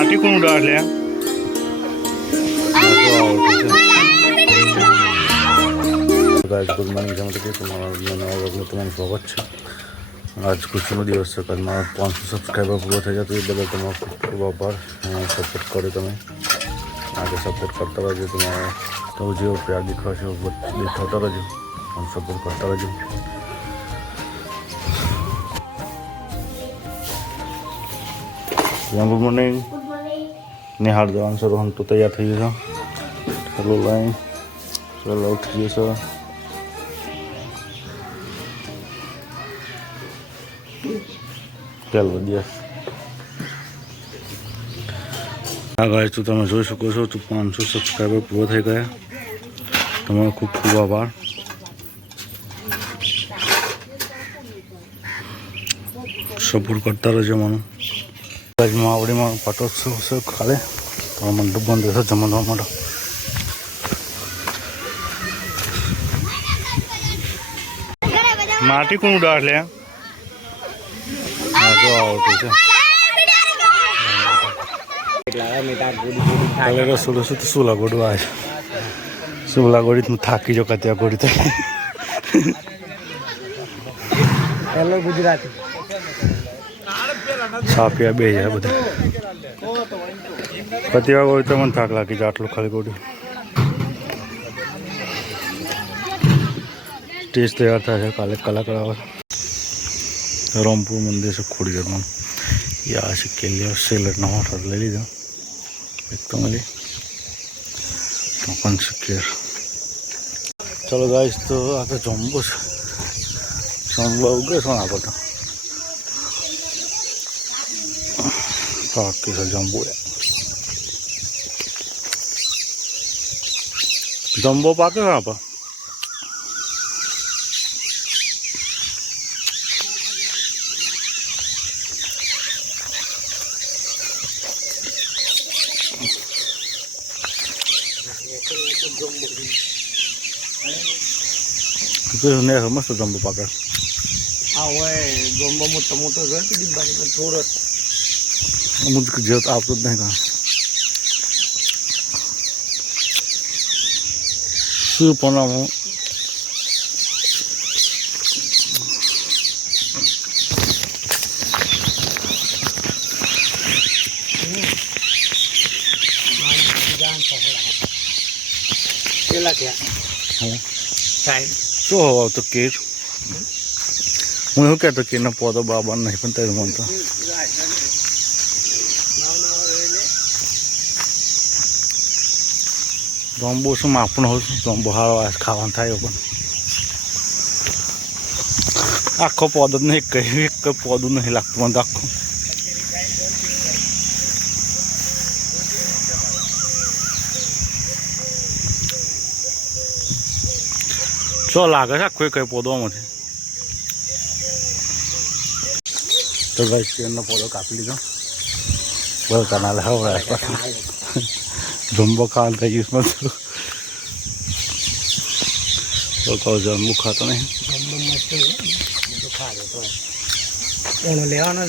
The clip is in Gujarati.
માટી કોણ ઉડાડે ગુડ મોર્નિંગ જમા તમારા નવા વર્ગમાં તમારું સ્વાગત છે। આજ ખુશીનો દિવસ છે, કાલ મારા 500 સબસ્ક્રાઈબર પૂરો થઈ જતો એ બદલ તમારો ખૂબ ખૂબ આભાર। સપોર્ટ કર્યો તમે, આજે સપોર્ટ કરતા રહેજો। તમારા તો જેવો પ્યાર દેખાશે દેખાવતા રહેજો અને સપોર્ટ કરતા રહેજો। ગુડ મોર્નિંગ નિહાળ જવાનું છે, રોહન તો તૈયાર થઈ ગયો છે। ચાલો લાઈન ચાલો ઉઠી ગયો છે। ચાલો દિવસ આ ગાય તો તમે જોઈ શકો છો, તો 500 સબસ્ક્રાઈબર પૂરો થઈ ગયા। તમારો ખૂબ ખૂબ આભાર। સપોર્ટ કરતા રહેજો મને। માવડીમાં પાટોત્સવ છે કાલે, તો મંડપ બંધ રહેશે જમવા માટે। માટી કોણ ઉડાડે સુલા ગોડવા સુલા ગોડી તું થાકી જો ત્યાં ગોડી થાય। હેલો ગુજરાતી છાપિયા બે જાય બધા પતિવા ગોળી તો મને થાક લાગી જાય આટલું ખાલી ગોડી। સ્ટેજ તૈયાર થાય છે, કાલે કલાકાર આવે। રામપુર મંદિર છે ખોડિયારમાં, યા છે કેલિયા સેલેટના હોટલ લઈ લીધો એક તો મળી પણ શક્ય। ચલો ગાઈસ, તો આ તો જમ્બો છે, જમ્બો ઉગે છે આગળ બાકી છે જમ્બો જમ્બો પાકે છે આપા મસ્ત જમ્બો પાકે। આ હોય જમ્બો મોટો મોટો છે કે ડિબ્બાની પર થોડો અમુક જે આવતો જ નહીં કાં શું પણ પેલા ક્યાં સાઈડ શું હોવા તો કેર હું એવું કહેતો કેરના પૌધો બાબા નહીં પણ તે મનતો જમ્બો શું માપનો હોય જમ્બો હારો ખાવાનું થાય પણ આખો પૌધો જ નહીં, એક પૌધું નહીં લાગતું મને આખું। શું લાગે છે આખો કઈ પૌધોમાંથી? તો ભાઈ ટ્રેનનો પૌધો કાપી લીધો બોલ કનાલે હવે જમ્બો ખાલ થઈ ગયું તો કહો જમ્બો ખાતો નહીં જમ્બો મસ્ત ખા લેવાનો